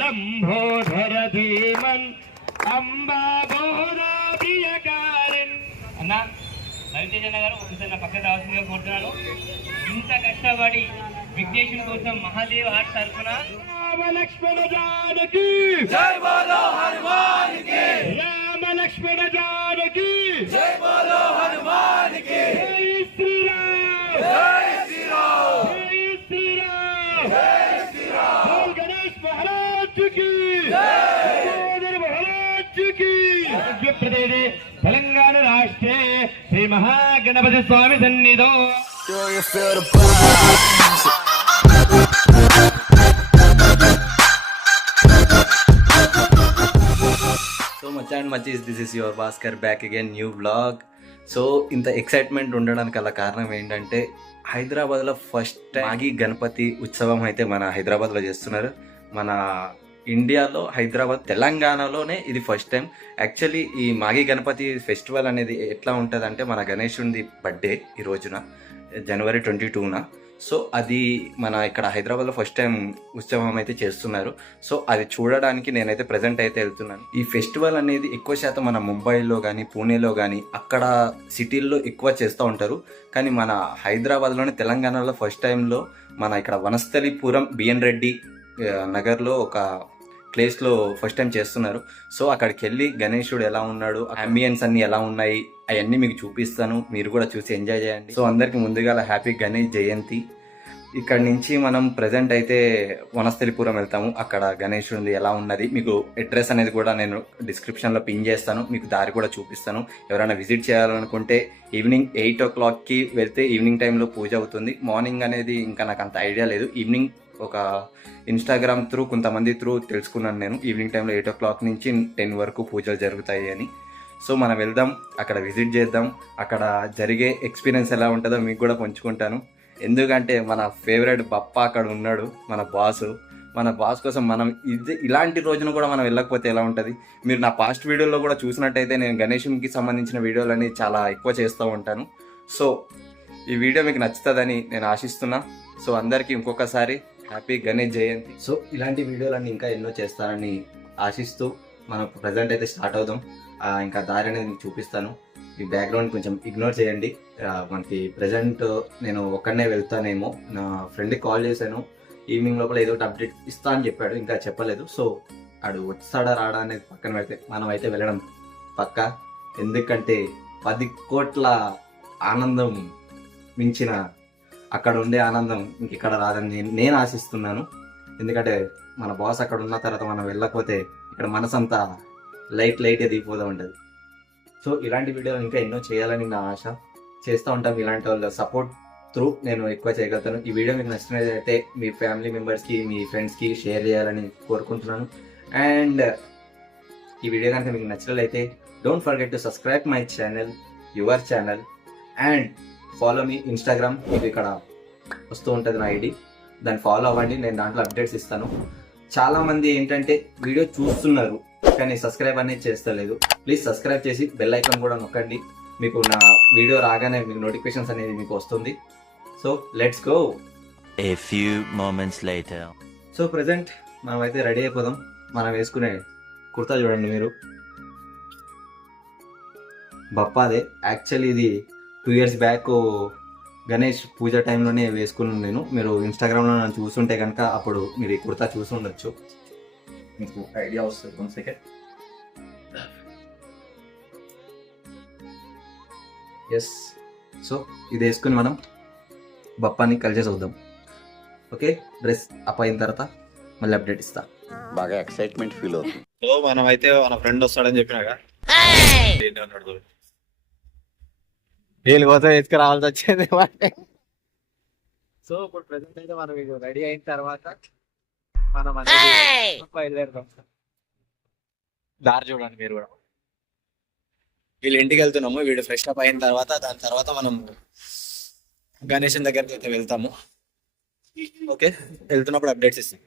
లంబోధర ధీమన్ అంబాబోధ ప్రియకారన్. అన్న రవితేజన్న గారు ఒకసారి పక్కన రావాల్సిందిగా కోరుతున్నాను. ఇంత కష్టపడి విఘ్నేశ్వరుని కోసం మహాదేవ్ హాట్ తరఫున రామ లక్ష్మణ జానకి జై బోలో హనుమాన్ కి, రామ లక్ష్మణ జానకి జై బోలో హనుమాన్ కి, జై శ్రీరామ్ జై శ్రీరామ్ జై శ్రీరామ్ జై శ్రీరామ్, గణేష్ మహారాజ్ కి జై, మహారాజ్ కి. ఆంధ్రప్రదేశ్ తెలంగాణ రాష్ట్రే శ్రీ మహాగణపతి స్వామి సన్నిధో. So much and much this is your Bhaskar back again new vlog. So ఇంత ఎక్సైట్మెంట్ ఉండడానికి అలా కారణం ఏంటంటే హైదరాబాద్లో ఫస్ట్ మాఘీ గణపతి ఉత్సవం అయితే మన హైదరాబాద్లో చేస్తున్నారు. మన ఇండియాలో హైదరాబాద్ తెలంగాణలోనే ఇది ఫస్ట్ టైం. యాక్చువల్లీ ఈ మాఘీ గణపతి ఫెస్టివల్ అనేది ఎట్లా ఉంటుంది అంటే మన గణేశుడి బర్త్డే ఈ రోజున జనవరి 22న. సో అది మన ఇక్కడ హైదరాబాద్లో ఫస్ట్ టైం ఉత్సవం అయితే చేస్తున్నారు. సో అది చూడడానికి నేనైతే ప్రజెంట్ అయితే వెళ్తున్నాను. ఈ ఫెస్టివల్ అనేది ఎక్కువ శాతం మన ముంబైలో కానీ పూణేలో కానీ అక్కడ సిటీల్లో ఎక్కువ చేస్తూ ఉంటారు. కానీ మన హైదరాబాద్లోనే తెలంగాణలో ఫస్ట్ టైంలో మన ఇక్కడ వనస్థలిపురం బిఎన్ రెడ్డి నగర్లో ఒక ప్లేస్లో ఫస్ట్ టైం చేస్తున్నారు. సో అక్కడికి వెళ్ళి గణేశుడు ఎలా ఉన్నాడు, అంబియన్స్ అన్ని ఎలా ఉన్నాయి అవన్నీ మీకు చూపిస్తాను. మీరు కూడా చూసి ఎంజాయ్ చేయండి. సో అందరికి ముందుగా హ్యాపీ గణేష్ జయంతి. ఇక్కడ నుంచి మనం ప్రజెంట్ అయితే వనస్థలిపురం వెళ్తాము. అక్కడ గణేశుడి ఎలా ఉన్నది మీకు అడ్రస్ అనేది కూడా నేను డిస్క్రిప్షన్లో పిన్ చేస్తాను. మీకు దారి కూడా చూపిస్తాను. ఎవరైనా విజిట్ చేయాలనుకుంటే ఈవినింగ్ 8 o'clockకి వెళ్తే ఈవినింగ్ టైంలో పూజ అవుతుంది. మార్నింగ్ అనేది ఇంకా నాకు అంత ఐడియా లేదు. ఈవినింగ్ ఒక ఇన్స్టాగ్రామ్ త్రూ కొంతమంది త్రూ తెలుసుకున్నాను నేను. ఈవినింగ్ టైంలో 8 o'clock నుంచి 10 వరకు పూజలు జరుగుతాయి అని. సో మనం వెళ్దాం, అక్కడ విజిట్ చేద్దాం. అక్కడ జరిగే ఎక్స్పీరియన్స్ ఎలా ఉంటుందో మీకు కూడా పంచుకుంటాను. ఎందుకంటే మన ఫేవరెట్ బప్ప అక్కడ ఉన్నాడు, మన బాస్ కోసం మనం ఇలాంటి రోజున కూడా మనం వెళ్ళకపోతే ఎలా ఉంటుంది. మీరు నా పాస్ట్ వీడియోలో కూడా చూసినట్టయితే నేను గణేశునికి సంబంధించిన వీడియోలని చాలా ఎక్కువ చేస్తూ ఉంటాను. సో ఈ వీడియో మీకు నచ్చుతుందని నేను ఆశిస్తున్నా. సో అందరికీ ఇంకొకసారి హ్యాపీ గణేష్ జయంతి. సో ఇలాంటి వీడియోలన్నీ ఇంకా ఎన్నో చేస్తానని ఆశిస్తూ మనం ప్రజెంట్ అయితే స్టార్ట్ అవుదాం. ఇంకా దారి అనేది మీకు చూపిస్తాను. ఈ బ్యాక్గ్రౌండ్ కొంచెం ఇగ్నోర్ చేయండి. మనకి ప్రజెంట్ నేను ఒక్కడనే వెళ్తానేమో. నా ఫ్రెండ్కి కాల్ చేశాను, ఈవినింగ్ లోపల ఏదో ఒకటి అప్డేట్ ఇస్తా అని చెప్పాడు, ఇంకా చెప్పలేదు. సో ఆడు వస్తాడా రాడా అనేది పక్కన పెడితే మనం అయితే వెళ్ళడం పక్క. ఎందుకంటే 10 కోట్ల ఆనందం మించిన అక్కడ ఉండే ఆనందం ఇంకెక్కడ రాదని నేను ఆశిస్తున్నాను. ఎందుకంటే మన బాస్ అక్కడ ఉన్న తర్వాత మనం వెళ్ళకపోతే ఇక్కడ మనసంతా లైట్ దిగిపోతూ ఉంటుంది. సో ఇలాంటి వీడియోలు ఇంకా ఎన్నో చేయాలని నా ఆశ. చేస్తూ ఉంటాం. ఇలాంటి వాళ్ళ సపోర్ట్ త్రూ నేను ఎక్కువ చేయగలుగుతాను. ఈ వీడియో మీకు నచ్చినట్లయితే మీ ఫ్యామిలీ మెంబర్స్కి, మీ ఫ్రెండ్స్కి షేర్ చేయాలని కోరుకుంటున్నాను. అండ్ ఈ వీడియో కనుక మీకు నచ్చినట్లయితే don't forget to subscribe my channel, your channel, and follow me Instagram. ఇది ఇక్కడ వస్తూ ఉంటుంది నా ఐడి, దాన్ని ఫాలో అవ్వండి. నేను దాంట్లో అప్డేట్స్ ఇస్తాను. చాలామంది ఏంటంటే వీడియో చూస్తున్నారు కానీ సబ్స్క్రైబ్ అనేది చేస్తలేదు. ప్లీజ్ సబ్స్క్రైబ్ చేసి బెల్ ఐకాన్ కూడా నొక్కండి. మీకు నా వీడియో రాగానే మీకు నోటిఫికేషన్స్ అనేది మీకు వస్తుంది. So let's go. A few moments later. So present మనం అయితే రెడీ అయిపోదాం. మనం వేసుకునే కుర్తా చూడండి మీరు, బప్పాదే. యాక్చువల్లీ ఇది 2 years బ్యాక్ గణేష్ పూజ టైంలోనే వేసుకున్నాను నేను. మీరు ఇన్స్టాగ్రామ్లో నన్ను చూస్తుంటే కనుక అప్పుడు మీరు ఈ కుర్తా చూసి ఉండొచ్చు, మీకు ఐడియా వస్తుంది. 1 second. ఎస్. సో ఇది వేసుకుని మనం బప్పాని కలిసేసి వద్దాం. ఓకే, డ్రెస్ అప్ అయిన తర్వాత మళ్ళీ అప్డేట్ ఇస్తా. బాగా ఎక్సైట్మెంట్ ఫీల్ అవుతుంది. సో మనం అయితే మన ఫ్రెండ్ వస్తాడని చెప్పినాగా వీళ్ళ కోసం వేసుకురావాల్సి వచ్చింది. సో ఇప్పుడు ప్రెసెంట్ అయితే మనం ఇది రెడీ అయిన తర్వాత మనం బయలుదేరుతాం. దారి చూడండి మీరు కూడా. వీళ్ళ ఇంటికి వెళ్తున్నాము. వీడు ఫ్రెష్ అప్ అయిన తర్వాత దాని తర్వాత మనం గణేశన్ దగ్గరికి అయితే వెళ్తాము. ఓకే, వెళ్తున్నప్పుడు అప్డేట్స్ ఇస్తాం.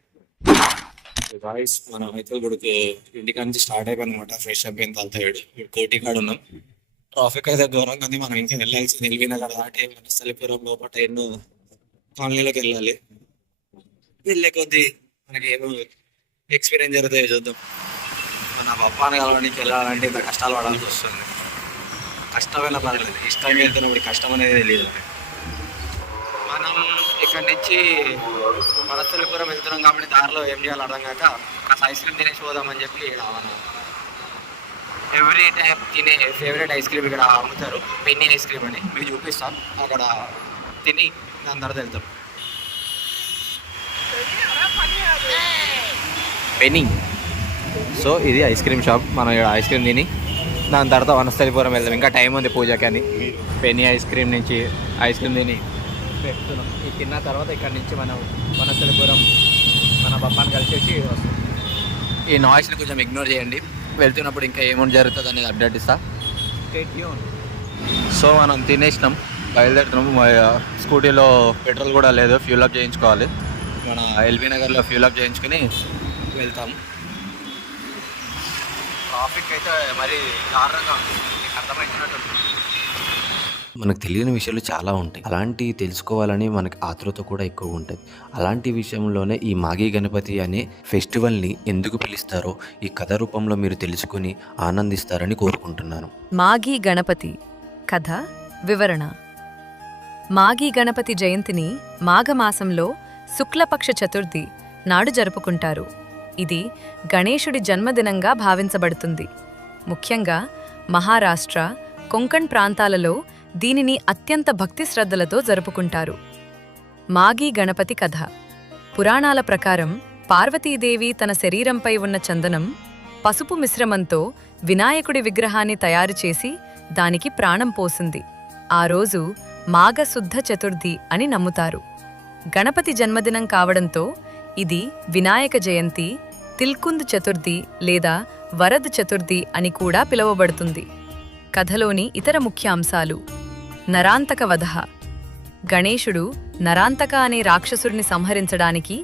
వాయిస్ మనం అయితే ఇప్పుడు ఇంటికా నుంచి స్టార్ట్ అయిపోయి అనమాట. ఫ్రెష్ అప్ అయిన తర్వాత కోటి కాడ ఉన్నాం. ట్రాఫిక్ అయితే ఘోరం కానీ మనం ఇంకా వెళ్ళాల్సింది ఎల్బీ నగర్ దాటి వనస్థలిపురం లోపల ఎన్నో కాలనీలోకి వెళ్ళాలి. వెళ్ళే కొద్దీ మనకి ఏమో ఎక్స్పీరియన్స్ జరుగుతాయో చూద్దాం. మన పప్పాన్ని కలవడానికి వెళ్ళాలంటే ఇంత కష్టాలు పడాల్సి వస్తుంది. కష్టమైన పర్లేదు, ఇష్టంగా వెళ్తున్నప్పుడు కష్టం అనేది తెలియదు. మనం ఇక్కడి నుంచి వనస్థలిపురం వెళ్తున్నాం కాబట్టి దారిలో ఏం చేయాలో అర్థం కాక కాస్త ఐస్ క్రీమ్ తినేసి పోదామని చెప్పి ఇక్కడ ఎవ్రీ టైం తినే ఫేవరెట్ ఐస్ క్రీమ్ ఇక్కడ అమ్ముతారు, పెన్నీ ఐస్ క్రీమ్ అని. మీకు చూపిస్తాను, అక్కడ తిని దాని తర్వాత వెళ్తాం. పెన్నీ. సో ఇది ఐస్ క్రీమ్ షాప్. మనం ఇక్కడ ఐస్ క్రీమ్ తిని దాని తర్వాత వనస్థలిపురం వెళ్దాం. ఇంకా టైం ఉంది పూజకి అని పెన్నీ ఐస్ క్రీమ్ నుంచి ఐస్ క్రీమ్ తిని పెడుతున్నాం. ఇది తిన్న తర్వాత ఇక్కడ నుంచి మనం వనస్థలిపురం మన పప్పాన్ని కలిసేసి వస్తాం. ఈ నాయిస్ని కొంచెం ఇగ్నోర్ చేయండి. వెళ్తున్నప్పుడు ఇంకా ఏమేమి జరుగుతుంది అనేది అప్డేట్ ఇస్తా. సో మనం తినేసినాం, బయలుదేరుతున్నాం. స్కూటీలో పెట్రోల్ కూడా లేదు, ఫ్యూల్ అప్ చేయించుకోవాలి. మన ఎల్బీ నగర్లో ఫ్యూల్ అప్ చేయించుకుని వెళ్తాం. ట్రాఫిక్ అయితే మరి దారుణంగా ఉంది, మీకు అర్థమవుతున్నట్టు. మనకు తెలియని విషయాలు చాలా ఉంటాయి. అలాంటివి తెలుసుకోవాలని మనకి ఆతృత కూడా ఎక్కువ ఉంటుంది. అలాంటి విషయంలోనే ఈ మాఘీ గణపతి అనే ఫెస్టివల్ని ఎందుకు పిలుస్తారో ఈ కథ రూపంలో మీరు తెలుసుకుని ఆనందిస్తారని కోరుకుంటున్నాను. మాఘీ గణపతి కథ వివరణ. మాఘీ గణపతి జయంతిని మాఘమాసంలో శుక్లపక్ష చతుర్థి నాడు జరుపుకుంటారు. ఇది గణేశుడి జన్మదినంగా భావించబడుతుంది. ముఖ్యంగా మహారాష్ట్ర, కొంకణ్ ప్రాంతాలలో దీనిని అత్యంత భక్తి శ్రద్ధలతో జరుపుకుంటారు. మాఘీ గణపతి కథ. పురాణాల ప్రకారం పార్వతీదేవి తన శరీరంపై ఉన్న చందనం, పసుపు మిశ్రమంతో వినాయకుడి విగ్రహాన్ని తయారు చేసి దానికి ప్రాణం పోసింది. ఆ రోజు మాఘశుద్ధ చతుర్థి అని నమ్ముతారు. గణపతి జన్మదినం కావడంతో ఇది వినాయక జయంతి, తిల్కుంద్ చతుర్థి లేదా వరద్ చతుర్థి అని కూడా పిలువబడుతుంది. కథలోని ఇతర ముఖ్యాంశాలు: నరాంతక వధ. గణేశుడు నరాంతక అనే రాక్షసుడిని సంహరించడానికి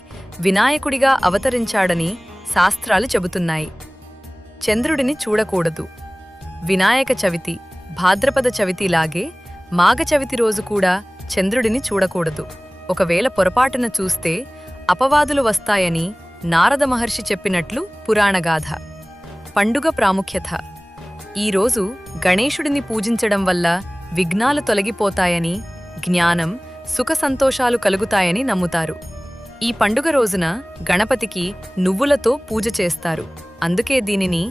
వినాయకుడిగా అవతరించాడని శాస్త్రాలు చెబుతున్నాయి. చంద్రుడిని చూడకూడదు. వినాయక చవితి, భాద్రపద చవితిలాగే మాఘ చవితి రోజు కూడా చంద్రుడిని చూడకూడదు. ఒకవేళ పొరపాటున చూస్తే అపవాదులు వస్తాయని నారద మహర్షి చెప్పినట్లు పురాణగాథ. పండుగ ప్రాముఖ్యత. ఈరోజు గణేశుడిని పూజించడం వల్ల విఘ్నాలు తొలగిపోతాయని, జ్ఞానం, సుఖ సంతోషాలు కలుగుతాయని నమ్ముతారు. ఈ పండుగ రోజున గణపతికి నువ్వులతో పూజ చేస్తారు. అందుకే దీనిని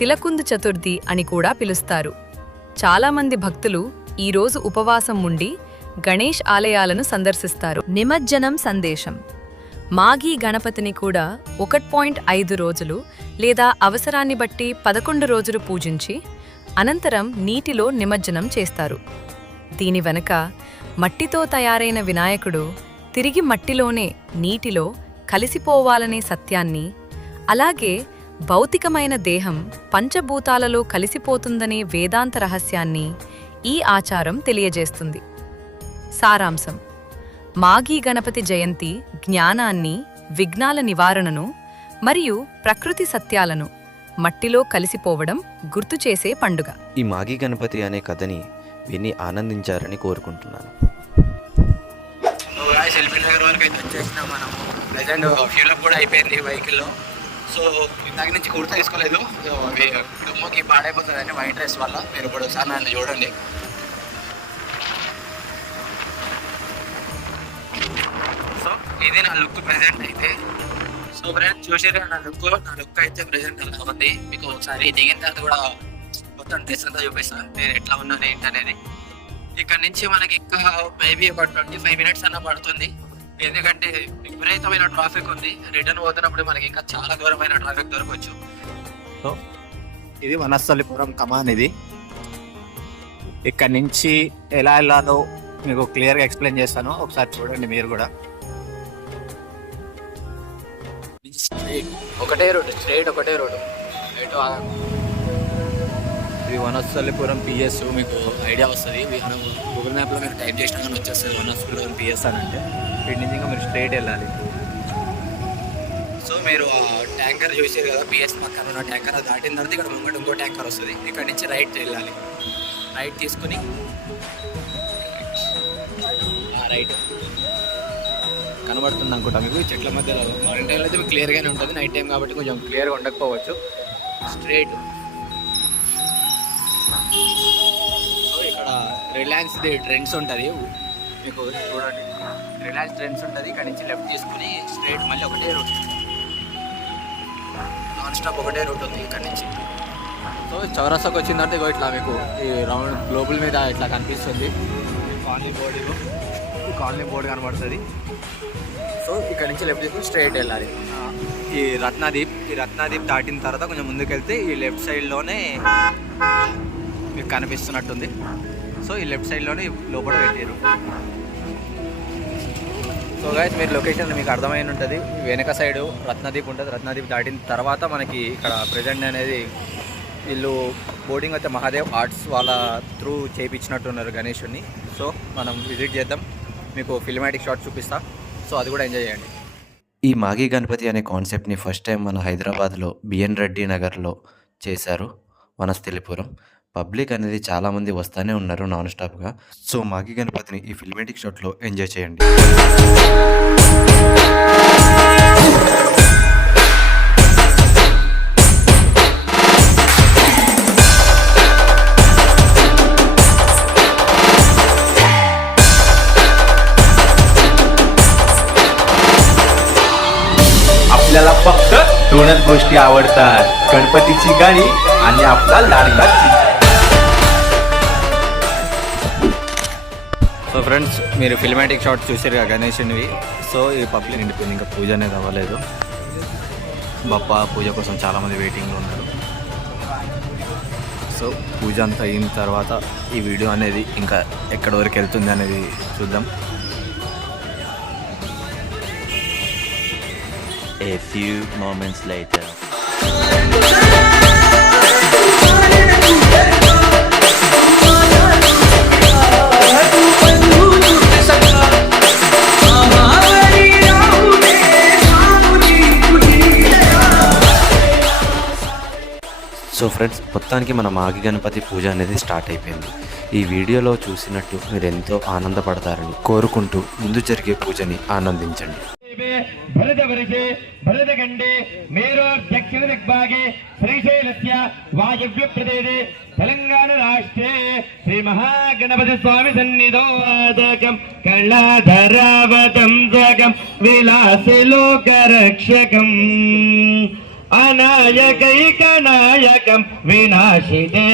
తిలకుంద్ చతుర్థి అని కూడా పిలుస్తారు. చాలామంది భక్తులు ఈరోజు ఉపవాసం ఉండి గణేష్ ఆలయాలను సందర్శిస్తారు. నిమజ్జనం సందేశం. మాఘీ గణపతిని కూడా 1.5 రోజులు లేదా అవసరాన్ని బట్టి 11 రోజులు పూజించి అనంతరం నీటిలో నిమజ్జనం చేస్తారు. దీని వెనక మట్టితో తయారైన వినాయకుడు తిరిగి మట్టిలోనే నీటిలో కలిసిపోవాలనే సత్యాన్ని, అలాగే భౌతికమైన దేహం పంచభూతాలలో కలిసిపోతుందనే వేదాంత రహస్యాన్ని ఈ ఆచారం తెలియజేస్తుంది. సారాంశం: మాఘీ గణపతి జయంతి జ్ఞానాన్ని, విఘ్నాల నివారణను మరియు ప్రకృతి సత్యాలను మట్టిలో కలిసిపోవడం గుర్తు చేసే పండుగ. ఈ మాఘీ గణపతి అనే కథని విని ఆనందించారని కోరుకుంటున్నాను. ఎల్బీ నగర్ వరకు అయితే వచ్చేసినాం. మనం ప్రజెంట్ ఫ్యూల్ అప్ కూడా అయిపోయింది వెహికల్లో. సో ఇందాక నుంచి కుర్తా తీసుకోలేదు, డుమ్మకి పాడైపోతుందని వైట్ డ్రెస్ వల్ల. మీరు ఇప్పుడు ఒకసారి నన్ను చూడండి. సో ఇది నా లుక్ ప్రెజెంట్ అయితే. సో ఫ్రెండ్స్ చూసారు నా లుక్ అయితే ప్రెజెంట్ అలా ఉంది. మీకు ఒకసారి దిగిన తర్వాత కూడా మొత్తం డ్రెస్ అంతా చూపిస్తాను నేను ఎట్లా ఉన్నాను ఏంటనేది. ఇక్కడ నుంచి మనకి ఇంకా మేబీ ఒక 25 మినిట్స్ అన్న పడుతుంది, ఎందుకంటే విపరీతమైన ట్రాఫిక్ ఉంది. రిటర్న్ పోతున్నప్పుడు మనకి ఇంకా చాలా దూరమైన ట్రాఫిక్ దొరకవచ్చు. సో ఇది వనస్థలిపురం కమాన్. ఇది ఇక్కడ నుంచి ఎలా వెళ్ళాలో మీకు క్లియర్గా ఎక్స్ప్లెయిన్ చేస్తాను, ఒకసారి చూడండి మీరు కూడా. ఒకటే రోడ్డు, స్ట్రైట్ ఒకటే రోడ్డు. ఇది వనస్థలిపురం పిఎస్. మీకు ఐడియా వస్తుంది, గూగుల్ మ్యాప్లో మీరు టైప్ చేసినా కానీ వచ్చేస్తుంది వనస్థలిపురం పిఎస్ అని. అంటే వీటి నుంచి ఇంకా మీరు స్ట్రైట్ వెళ్ళాలి. సో మీరు ట్యాంకర్ చూసారు కదా, పిఎస్ పక్కన ఉన్న ట్యాంకర్, అది దాటిన తర్వాత ఇక్కడ ముంగట ఇంకో ట్యాంకర్ వస్తుంది. ఇక్కడ నుంచి రైట్ వెళ్ళాలి. రైట్ తీసుకుని రైట్ కనబడుతుంది అనుకుంటా మీకు ఈ చెట్ల మధ్యలో. మార్నింగ్ టైంలో అయితే మీకు క్లియర్గానే ఉంటుంది, నైట్ టైం కాబట్టి కొంచెం క్లియర్గా ఉండకపోవచ్చు. స్ట్రేట్ సో ఇక్కడ రిలయన్స్ది ట్రెండ్స్ ఉంటుంది మీకు చూడండి. రిలయన్స్ ట్రెండ్స్ ఉంటుంది, ఇక్కడ నుంచి లెఫ్ట్ తీసుకుని స్ట్రేట్ మళ్ళీ ఒకటే రూట్, నాన్ స్టాప్ ఒకటే రూట్ ఉంది ఇక్కడ నుంచి. సో చౌరస్తాకు వచ్చిందంటే ఇగో ఇట్లా మీకు ఈ రౌండ్ గ్లోబల్ మీద ఇట్లా కనిపిస్తుంది కాలనీ బోర్డు. ఈ కాలనీ బోర్డు కనబడుతుంది. సో ఇక్కడ నుంచి లెఫ్ట్ తీసుకుని స్ట్రైట్ వెళ్ళాలి. ఈ రత్నాదీప్ దాటిన తర్వాత కొంచెం ముందుకు వెళ్తే ఈ లెఫ్ట్ సైడ్లోనే మీకు కనిపిస్తున్నట్టుంది. సో ఈ లెఫ్ట్ సైడ్లోనే లోపల పెట్టారు. సో గైస్ మీరు లొకేషన్ మీకు అర్థమైన ఉంటుంది. వెనక సైడు రత్నదీప్ ఉంటుంది. రత్నదీప్ దాటిన తర్వాత మనకి ఇక్కడ ప్రజెంట్ అనేది వీళ్ళు బోర్డింగ్ అయితే మహాదేవ్ ఆర్ట్స్ వాళ్ళ త్రూ చేయించినట్టున్నారు గణేషుని. సో మనం విజిట్ చేద్దాం, మీకు ఫిల్మాటిక్ షాట్ చూపిస్తా. సో అది కూడా ఎంజాయ్ చేయండి. ఈ మాఘీ గణపతి అనే కాన్సెప్ట్ని ఫస్ట్ టైం మన హైదరాబాద్లో బిఎన్ రెడ్డి నగర్లో చేశారు, వనస్థలిపురం. పబ్లిక్ అనేది చాలామంది వస్తూనే ఉన్నారు నాన్ స్టాప్గా. సో మాఘీ గణపతిని ఈ ఫిల్మాటిక్ షాట్లో ఎంజాయ్ చేయండి. आपल्याला फक्त दोनच गोष्टी आवडतात, गणपतीची गाणी आणि आपला लाडका चिंच. సో ఫ్రెండ్స్ మీరు ఫిల్మాటిక్ షాట్ చూసారు కదా గణేషునివి. సో ఈ పబ్లిక్ నిండిపోయింది, ఇంకా పూజ అనేది అవ్వలేదు. బప్పా పూజ కోసం చాలామంది వెయిటింగ్లో ఉన్నారు. సో పూజ అంతా అయిన తర్వాత ఈ వీడియో అనేది ఇంకా ఎక్కడి వరకు వెళ్తుంది అనేది చూద్దాం. A few moments later. So friends మొత్తానికి మన మాఘీ గణపతి పూజ అనేది స్టార్ట్ అయిపోయింది. ఈ వీడియోలో చూసినట్టు మీరు ఎంతో ఆనందపడతారని కోరుకుంటూ ముందు జరిగే పూజని ఆనందించండి. భరతవర్షే భరతఖండే మేరోర్దక్షిణ దిగ్భాగే శ్రీశైలస్య వాయవ్య ప్రదేశే తెలంగాణ రాష్ట్రే శ్రీ మహాగణపతి స్వామి సన్నిధో ఆదకం కళాధరావతంసకం విలాసలోకరక్షకం అనాయకైకనాయకం వినాశిదేవదైత్యకం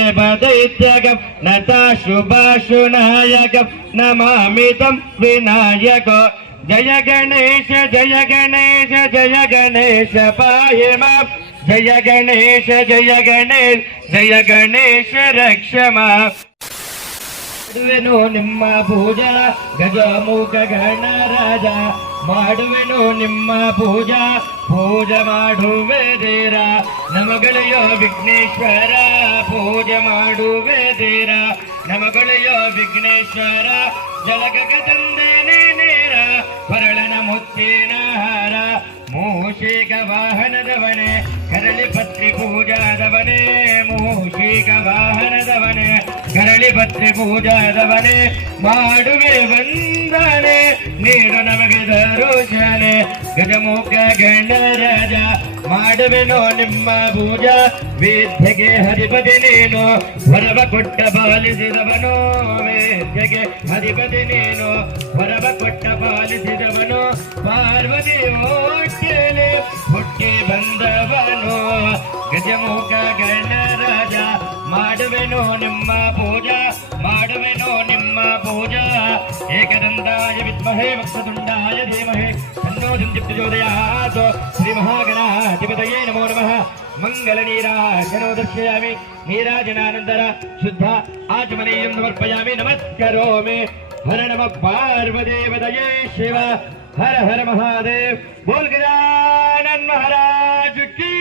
నతాశుభాశునాయకం నమామితం వినాయకో. జయ గణేశ జయ గణేశ జయ గణేశ పాయ మాం. జయ గణేశ జయ గణేశ జయ గణేశ రక్ష మాం. ಮಾಡುವೆನು ನಿಮ್ಮ ಪೂಜಾ ಗಜಮುಖ ಗಣರಾಜ ಮಾಡುವೆನು ನಿಮ್ಮ ಪೂಜಾ ಪೂಜೆ ಮಾಡುವೆ ದೇರ ನಮಗಳೆಯೋ ವಿಘ್ನೇಶ್ವರ ಪೂಜೆ ಮಾಡುವೆ ದೇರ ನಮಗಳೆಯೋ ವಿಘ್ನೇಶ್ವರ ಜಲಗಗ ತಂದೇನೆ ನೇರ ಪರಳನ ಮುತ್ತಿನ ಹಾರ ಮೂಷಿಕ ವಾಹನದವನೇ ಕರಳಿ ಪತ್ರಿ ಪೂಜಾದವನೇ ಮೂಷಿಕ ವಾಹನದವನೇ ಕರಳಿ ಪತ್ರಿ ಪೂಜಾದವನೇ ಮಾಡುವೆ ವಂದನೆ ನೀಡು ನಮಗೆ ದರುಶನೆ ಗಜಮುಖ ಗಣರಾಜ ಮಾಡುವೆನೋ ನಿಮ್ಮ ಪೂಜಾ ವೇದ್ಯಗೆ ಹರಿಪತಿ ನೀನು ವರವ ಕೊಟ್ಟ ಪಾಲಿಸಿದವನು ವೇದ್ಯಗೆ ಹರಿಪತಿ ನೀನು ವರವ ಕೊಟ್ಟ ಪಾಲಿಸಿದವನು ಪಾರ್ವತಿ ಓಟ್ಯಲೆ ಹುಟ್ಟಿ ಬಂದವನು ಗಜಮುಖ ಗಣರಾಜ ಮಾಡುವೆನೋ ನಿಮ್ಮ ಪೂಜಾ ಮಾಡುವೆನೋ ನಿಮ್ಮ ಪೂಜಾ ಏಕದಂತಾಯ ವಿದ್ಮಹೇ ವಕ್ರತುಂಡಾಯ ಧೀಮಹಿ ತನ್ನೋ ಪ್ರಚೋದಯಾತ್ ಶ್ರೀ ಮಹಾಗಣಾಧಿಪತಯೇ ನಮೋ ನಮಃ ಮಂಗಲ ನೀರಾಜನೋ ದರ್ಶಯಾಮಿ ನೀರಾಜನಾನಂತರ ಶುದ್ಧ ಆಚಮನೀಯಂ ಸಮರ್ಪಯಾಮಿ ನಮಸ್ಕರೋಮಿ ಹರ ನಮ ಪಾರ್ವದೇವತಯೇ ಶಿವ हर हर महादेव बोल गजानन महाराज की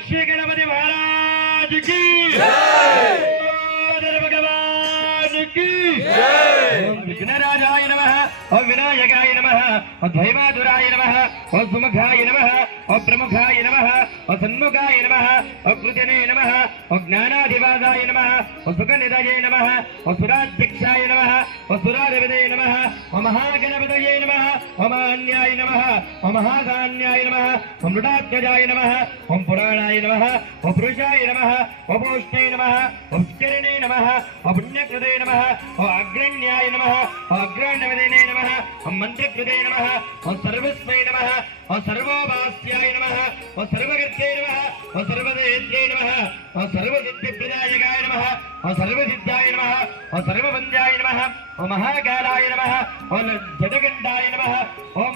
श्री गणपति महाराज की भगवान की ओम विघ्नराजाय नमः ओम विनायकाय नमः ओम धैमाधुराय नमः ओम सुमुखाय नमः ओम प्रमुखाय नमः సన్ముఖాయ నమః అకృతనే నమః జ్ఞానాధివాసాయ నమః సుఖనిధయే నమః సురాధ్యక్షాయ నమః సురాధిపతయే నమః మహాగణపతయే నమః మాన్యాయ నమః మహాధాన్యాయ నమః మృడాత్మజాయ నమః పురాణాయ నమః పురుషాయ నమః పౌష్ణాయ నమః పుష్కరిణే నమః పుణ్యకృతే నమః అగ్రణ్యాయ నమః అగ్రాణవదే నమః మంత్రకృతే నమః సర్వస్మై నమః సర్వోపాస్యాయ నమః సర్వగత్యై నమః సర్వదేత్యై నమః సర్వసిద్ధిప్రదాయకాయ నమః సర్వసిద్ధాయ నమః సర్వవంద్యాయ నమః మహాకాలాయ నమః జడగండాయ నమః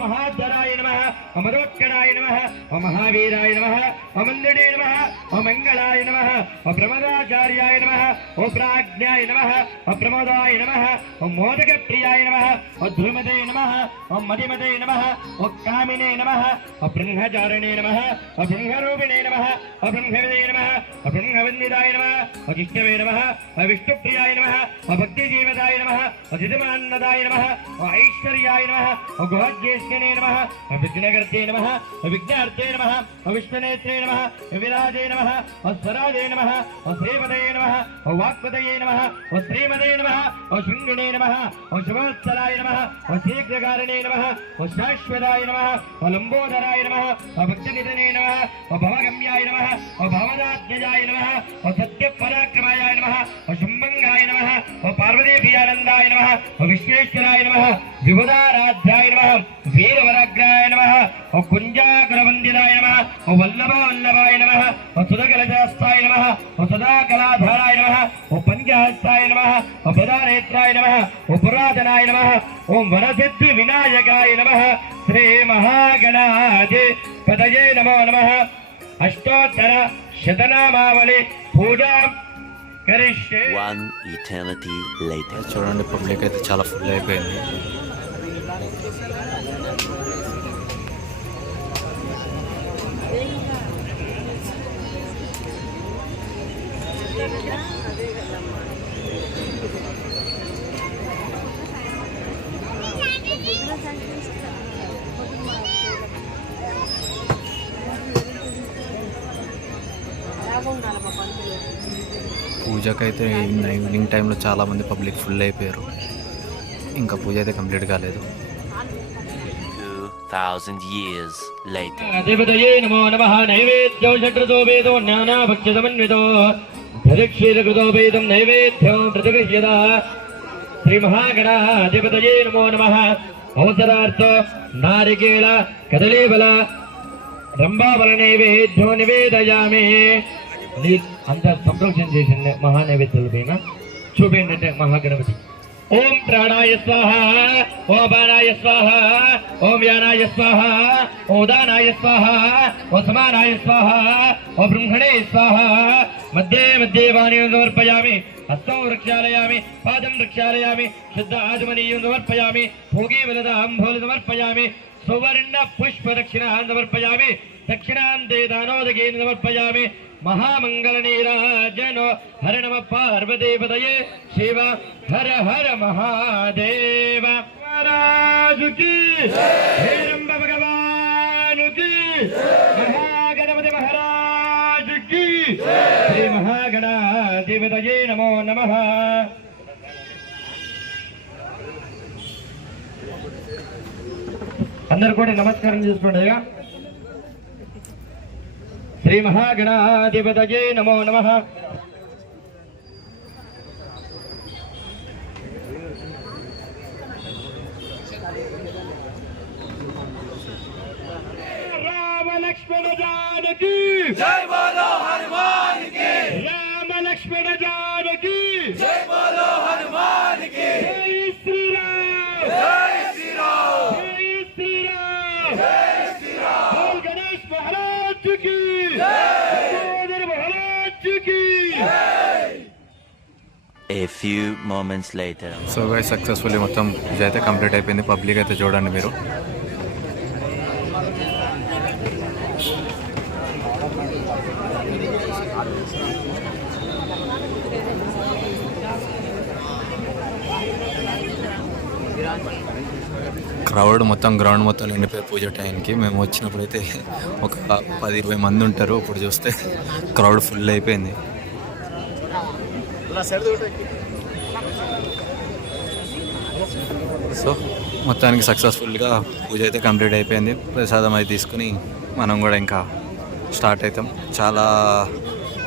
మహాధరాయ నమః మరోత్కడాయ నమః మహావీరాయ నమః మందుడే నమః మంగళాయ నమః ప్రమదాచార్యాయ నమః ప్రాజ్ఞాయ నమః ప్రమోదాయ నమః మోదకప్రియాయ నమః ధ్రుమదే నమః మదిమదే నమః కామినే నమః బ్రహ్మచారిణే నమః బ్రహ్మరూపిణే నమః బ్రహ్మవిదే నమః బ్రహ్మవందిదాయ నమః విష్ణవే నమః విష్ణుప్రియాయ నమః భక్తిజీవదాయ నమః అతిథిమాన్నదాయ నమః ఐశ్వర్యాయ నమః గోజ్యేష్ఠనే నమః విఘ్నకర్తే నమః విఘ్నార్థే నమః విష్ణునేత్రే నమః విరాజే నమః స్వరాజే నమః శ్రీపదయే నమః వాక్పదయే నమః శ్రీమదే నమః శృంగిణే నమః శుభోత్సరాయ నమః శీఘ్రకారిణే నమః శాశ్వతాయ నమః లంబోదరాయ నమః భక్తినిధనే నమః భవగమ్యాయ నమః భవదాత్మజాయ నమః సత్యపరాక్రమాయ నమః శుంభంగాయ నమః పార్వతీప్రియానందాయ నమః విశ్వేశ్వరాయ నమః విబుధారాధ్యాయ నమః వీరవరాగ్రాయ నమః కుంజాకురవందిదాయ నమః వల్లభాయ నమః సుధకలశాస్తాయ నమః సదాకళాధారాయ నమః పంచహస్తాయ నమః ప్రధానేత్రాయ నమః పురాతనాయ నమః వరసిద్ధి వినాయకాయ నమః శ్రీ మహాగణాధిపతయే నమో నమః అష్టోత్తర శతనామావళి పూజా కరిష్యే. One eternity later. చూడండి పబ్లిక్ అయితే చాలా ఫుల్ అయిపోయింది. పూజకైతే ఈవినింగ్ టైంలో చాలామంది పబ్లిక్ ఫుల్ అయిపోయారు. ఇంకా పూజ అయితే కంప్లీట్ కాలేదు. 2000 years later. అధిపతయే నమో నమః నైవేద్యం షట్రతో వేదో జ్ఞానాభక్ష్య సమన్వితో ధరిక్షీరకృతో వేదం నైవేద్యం ప్రతిగృహ్యత. శ్రీ మహాగణాధిపతయే నమో నమః. అవసరార్థ నారికేళ కదలీబల రంభాబల నైవేద్యం నివేదయామి. అంత సంప్రోక్షణ చేసింది మహానైవేద్యాల పైన చూపిండి అంటే మహాగణపతి. ఓం ప్రాణాయ స్వాహ, ఓం అపానాయ స్వాహ, ఓం వ్యానాయ స్వాహ, ఓం ఉదానాయ స్వాహ, ఓం సమానాయ స్వాహ, ఓం బ్రహ్మణే స్వాహ. మధ్యే మధ్యే పానీయం సమర్పయామి, హస్తం వృక్షాలయామి, పాదం వృక్షాలయామి, శుద్ధ ఆజమనీయం సమర్పయామి, భోగే వలద అంభోలు సమర్పయామి, సువర్ణ పుష్ప దక్షిణాన్ సమర్పయామి, దక్షిణాంతే దానోదగేన సమర్పయామి. మహామంగళ నీరాజనో హర నమ పార్వదేవతయే శివ హర హర మహాదేవ. మహారాజుకి హేరంబ భగవానుకి మహాగణపతి మహారాజుకి శ్రీ మహాగణాధిపతయే నమో నమః. అందరు కూడా నమస్కారం చేసుకోండి. శ్రీ మహాగణాధిపతయే నమో నమః. రామ లక్ష్మణ జానకి జై బోలో హనుమాన్ కి. రామ లక్ష్మణ జానకి జై బోలో హనుమాన్ కి. జై శ్రీరామ్ జై శ్రీరామ్ జై శ్రీరామ్ జై శ్రీరామ్. బోల్ గణేష్ మహారాజ్ కి A few moments later. So guys successfully మొత్తం పూజ అయితే కంప్లీట్ అయిపోయింది. పబ్లిక్ అయితే చూడండి మీరు. క్రౌడ్ మొత్తం గ్రౌండ్ మొత్తం నిండిపోయి పూజ టైంకి మేము వచ్చినప్పుడైతే ఒక 10-20 మంది ఉంటారు. ఇప్పుడు చూస్తే క్రౌడ్ ఫుల్ అయిపోయింది. సో మొత్తానికి సక్సెస్ఫుల్గా పూజ అయితే కంప్లీట్ అయిపోయింది. ప్రసాదం అయితే తీసుకుని మనం కూడా ఇంకా స్టార్ట్ అవుతాం. చాలా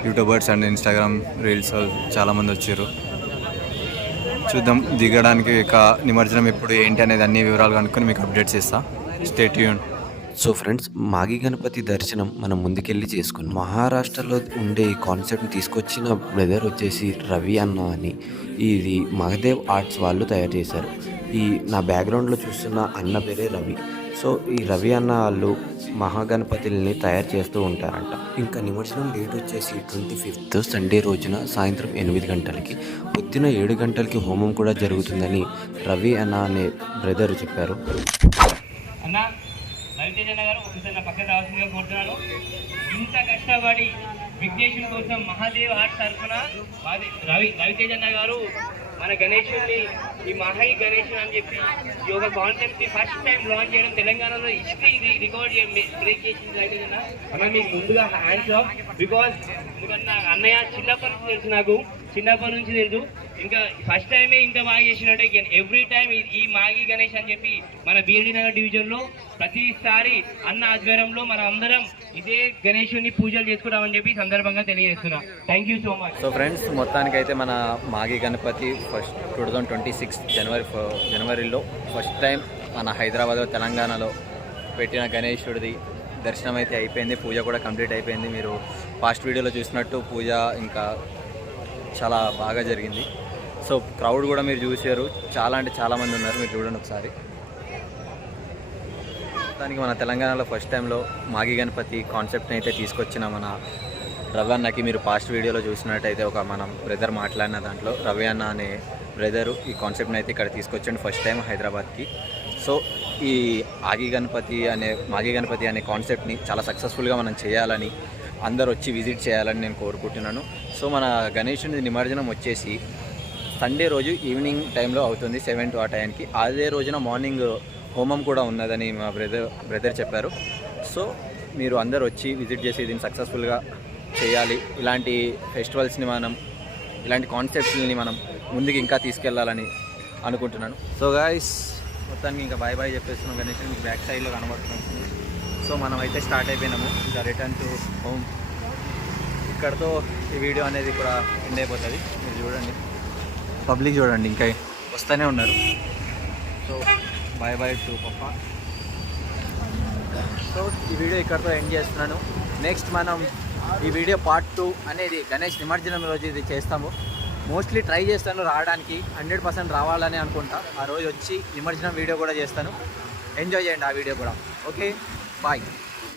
యూట్యూబర్స్ అండ్ ఇన్స్టాగ్రామ్ రీల్స్ చాలామంది వచ్చారు. చూద్దాం దిగడానికి ఇక నిమజ్జనం ఎప్పుడు ఏంటి అనేది అన్ని వివరాలు కనుక్కొని మీకు అప్డేట్స్ ఇస్తా. Stay tune. సో ఫ్రెండ్స్, మాగి గణపతి దర్శనం మనం ముందుకెళ్ళి చేసుకున్నాం. మహారాష్ట్రలో ఉండే ఈ కాన్సెప్ట్ని తీసుకొచ్చిన బ్రదర్ వచ్చేసి రవి అన్న అని. ఇది మహదేవ్ ఆర్ట్స్ వాళ్ళు తయారు చేశారు. ఈ నా బ్యాక్గ్రౌండ్లో చూస్తున్న అన్న పేరే రవి. సో ఈ రవి అన్న వాళ్ళు మహాగణపతుల్ని తయారు చేస్తూ ఉంటారంట. ఇంకా నిమజ్జనం డేట్ వచ్చేసి 25th సండే రోజున సాయంత్రం 8 గంటలకి, పొద్దున 7 గంటలకి హోమం కూడా జరుగుతుందని రవి అన్న అనే బ్రదర్ చెప్పారు. అన్న రవితేజ అన్న గారు ఒకసారి నా పక్కన రావాల్సిందిగా కోరుతున్నాను. ఇంత కష్టపడి విఘ్నేశ్వరుని కోసం మహాదేవ్ ఆర్ట్స్ తరఫున రవితేజ అన్న గారు మన గణేశుడిని ఈ మహా గణేశుడు అని చెప్పి ఈ ఒక కాన్సెప్ట్ ని ఫస్ట్ టైం లాంచ్ చేయడం తెలంగాణలో హిస్టరీ రికార్డ్ బ్రేక్ చేసింది రవితేజ అన్న. మీకు ముందుగా హ్యాండ్స్ ఆఫ్. బికాస్ ఎందుకంటే నాకు అన్నయ్య చిన్నప్పటి నుంచి తెలుసు. ఇంకా ఫస్ట్ టైమే ఇంత బాగా చేసినట్టే ఎవ్రీ టైం ఈ మాగి గణేష్ అని చెప్పి మన బీఎల్డీ నగర్ డివిజన్ లో ప్రతిసారి అన్న ఆధ్వర్యంలో మనం అందరం ఇదే గణేశుని పూజలు చేసుకుంటామని చెప్పి సందర్భంగా తెలియజేస్తున్నా. Thank you so much. So friends, మొత్తానికైతే మన మాగి గణపతి 2026 జనవరిలో ఫస్ట్ టైం మన హైదరాబాద్లో తెలంగాణలో పెట్టిన గణేశుడిది దర్శనం అయితే అయిపోయింది. పూజ కూడా కంప్లీట్ అయిపోయింది. మీరు ఫాస్ట్ వీడియోలో చూసినట్టు పూజ ఇంకా చాలా బాగా జరిగింది. సో క్రౌడ్ కూడా మీరు చూసారు, చాలా అంటే చాలామంది ఉన్నారు. మీరు చూడండి ఒకసారి. దానికి మన తెలంగాణలో ఫస్ట్ టైంలో మాగి గణపతి కాన్సెప్ట్ని అయితే తీసుకొచ్చిన మన రవి అన్నకి మీరు పాస్ట్ వీడియోలో చూసినట్టయితే ఒక మనం బ్రదర్ మాట్లాడిన దాంట్లో రవి అన్న అనే బ్రదరు ఈ కాన్సెప్ట్ని అయితే ఇక్కడ తీసుకొచ్చండి ఫస్ట్ టైం హైదరాబాద్కి. సో ఈ మాగి గణపతి అనే కాన్సెప్ట్ని చాలా సక్సెస్ఫుల్గా మనం చేయాలని, అందరు వచ్చి విజిట్ చేయాలని నేను కోరుకుంటున్నాను. సో మన గణేశుని నిమజ్జనం వచ్చేసి సండే రోజు ఈవినింగ్ టైంలో అవుతుంది, 7 ఆ టైంకి. అదే రోజున మార్నింగ్ హోమం కూడా ఉన్నదని మా బ్రదర్ చెప్పారు. సో మీరు అందరు వచ్చి విజిట్ చేసి దీన్ని సక్సెస్ఫుల్గా చేయాలి. ఇలాంటి ఫెస్టివల్స్ని ఇలాంటి కాన్సెప్ట్ని మనం ముందుకు ఇంకా తీసుకెళ్లాలని అనుకుంటున్నాను. సో గాయ్స్, మొత్తానికి ఇంకా బాయ్ బాయ్ చెప్పేస్తున్నాం. గణేష్ మీకు బ్యాక్ సైడ్లో కనబడుతుంది. సో మనం అయితే స్టార్ట్ అయిపోయినాము ఇంకా రిటర్న్ టు హోమ్. ఇక్కడతో ఈ వీడియో అనేది కూడా ఎండ్ అయిపోతుంది. మీరు చూడండి, పబ్లిక్ చూడండి ఇంకా వస్తూనే ఉన్నారు. సో బాయ్ బాయ్ టు పప్పా. సో ఈ వీడియో ఇక్కడతో ఎండ్ చేస్తున్నాను. నెక్స్ట్ మనం ఈ వీడియో పార్ట్ 2 అనేది గణేష్ నిమజ్జనం రోజు ఇది చేస్తాము. మోస్ట్లీ ట్రై చేస్తాను రావడానికి, 100% రావాలని అనుకుంటా. ఆ రోజు వచ్చి నిమజ్జనం వీడియో కూడా చేస్తాను. ఎంజాయ్ చేయండి ఆ వీడియో కూడా. Okay, bye.